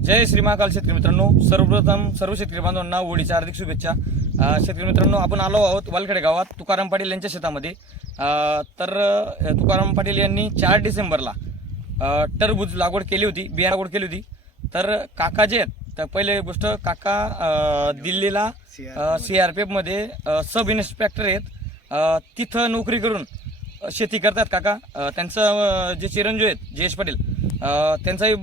जय श्री महाकाल शेतकरी मित्रांनो, सर्वप्रथम सर्व शेतकरी बांधवांना होळीच्या हार्दिक शुभेच्छा। शेतकरी मित्रांनो, आपण आलो आहोत वालखेडे गावात तुकाराम पाटील यांच्या शेतामध्ये। तर तुकाराम पाटील यांनी 4 डिसेंबरला टरबूज लागवड केली होती, बिया लागवड केली होती। तर काका जे आहेत, तर पहिले गोष्ट काका दिल्लीला CRPF मध्ये सब इन्स्पेक्टर आहेत, तिथं नोकरी करून शेती करतात काका। त्यांचं जे चिरंजीव आहेत जयेश पाटील, त्यांचाही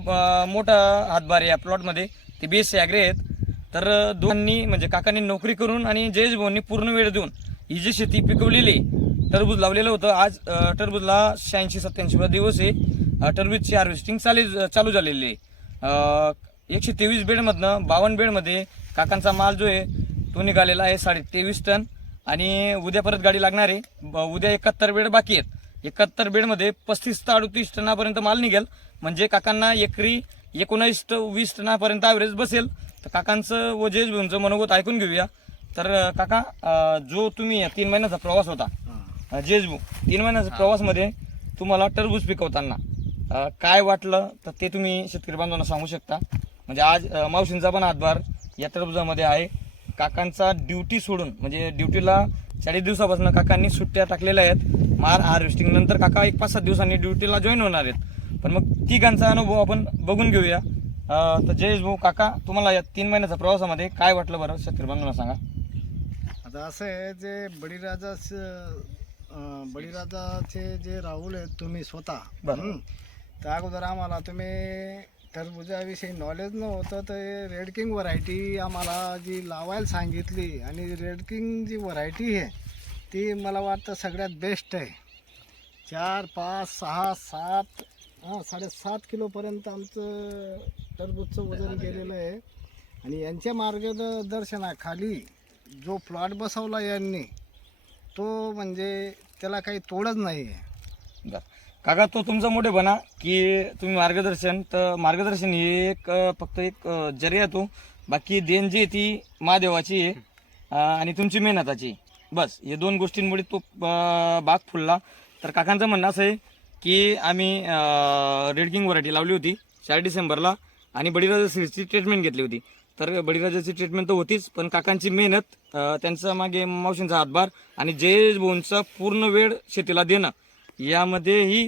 मोठा हातभार या प्लॉटमध्ये, ते BSc ॲग्री आहेत। तर दोघांनी म्हणजे काकांनी नोकरी करून आणि जयेश भाऊंनी पूर्ण वेळ देऊन ही जी शेती पिकवलेली, टरबूज लावलेलं होतं। आज टरबूजला 86-87 दिवस आहे, टरबूजची हार्वेस्टिंग चालू झालेली आहे। 123 बेडमधनं 52 बेडमध्ये काकांचा माल जो आहे तो निघालेला आहे 23.5 टन। आणि उद्या परत गाडी लागणार आहे। उद्या 71 बेड बाकी आहेत। 71 बेडमध्ये 35 ते 38 टनापर्यंत माल निघेल, म्हणजे काकांना एकरी 19 ते 20 टनापर्यंत ॲव्हरेज बसेल। तर काकांचं व जयेश भाऊंचं मनोगत ऐकून घेऊया। तर काका, जो तुम्ही 3 महिन्याचा प्रवास होता, जयेश भाऊ 3 महिन्याच्या प्रवासमध्ये तुम्हाला टरबूज पिकवताना काय वाटलं, तर ते तुम्ही शेतकरी बांधवांना सांगू शकता। म्हणजे आज मावशींचा पण हातभार या टरबुजामध्ये आहे। काकांचा ड्युटी सोडून, म्हणजे ड्युटीला 40 दिवसापासून काकांनी सुट्ट्या टाकलेल्या आहेत। माल हार्वेस्टिंग नंतर काका 1-5-7 दिवसांनी ड्युटीला जॉईन होणार आहेत। पण मग तिघांचा अनुभव आपण बघून घेऊया। तर जयेश भाऊ, काका, तुम्हाला या 3 महिन्याच्या प्रवासामध्ये काय वाटलं बरं, शेतकरी बांधवांना सांगा। आता असं आहे, जे बळीराजाचे जे राहुल आहेत तुम्ही स्वतः, त्या अगोदर आम्हाला तुम्ही टरबुजाविषयी नॉलेज नव्हतं, तर रेड किंग व्हरायटी आम्हाला जी लावायला सांगितली, आणि रेड किंग जी व्हरायटी आहे ती मला वाटतं सगळ्यात बेस्ट आहे। 4, 5, 6, 7 7.5 किलोपर्यंत आमचं टरबूजचं वजन गेलेलं आहे। आणि यांच्या मार्गदर्शनाखाली जो प्लॉट बसवला यांनी, तो म्हणजे त्याला काही तोडच नाही आहे। काका, तो तुमचा मोठेपणा की तुम्ही मार्गदर्शन हे फक्त एक जरिया, तो बाकी देण जी आहे ती महादेवाची आहे आणि तुमची मेहनताची, बस हे 2 गोष्टींमुळे तो बाग फुलला। तर काकांचं म्हणणं असं आहे की आम्ही रेड किंग व्हरायटी लावली होती 4 डिसेंबरला आणि बळीराजा सीड्सची ट्रीटमेंट घेतली होती। तर बळीराजाची ट्रीटमेंट तर होतीच, पण काकांची मेहनत, त्यांचा मागे मावशींचा हातभार आणि जयेश भाऊंचा पूर्ण वेळ शेतीला देणं, यामध्येही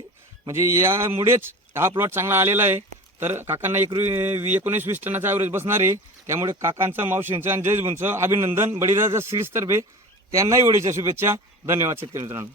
म्हणजे यामुळेच हा प्लॉट चांगला आलेला आहे। तर काकांना 19-20 टनाचा ॲव्हरेज बसणार आहे। त्यामुळे काकांचं, मावशींचं आणि जयेश भाऊंचं अभिनंदन बळीराजा सीड्सतर्फे, त्यांनाही होळीच्या शुभेच्छा। धन्यवाद शेतकरी मित्रांनो।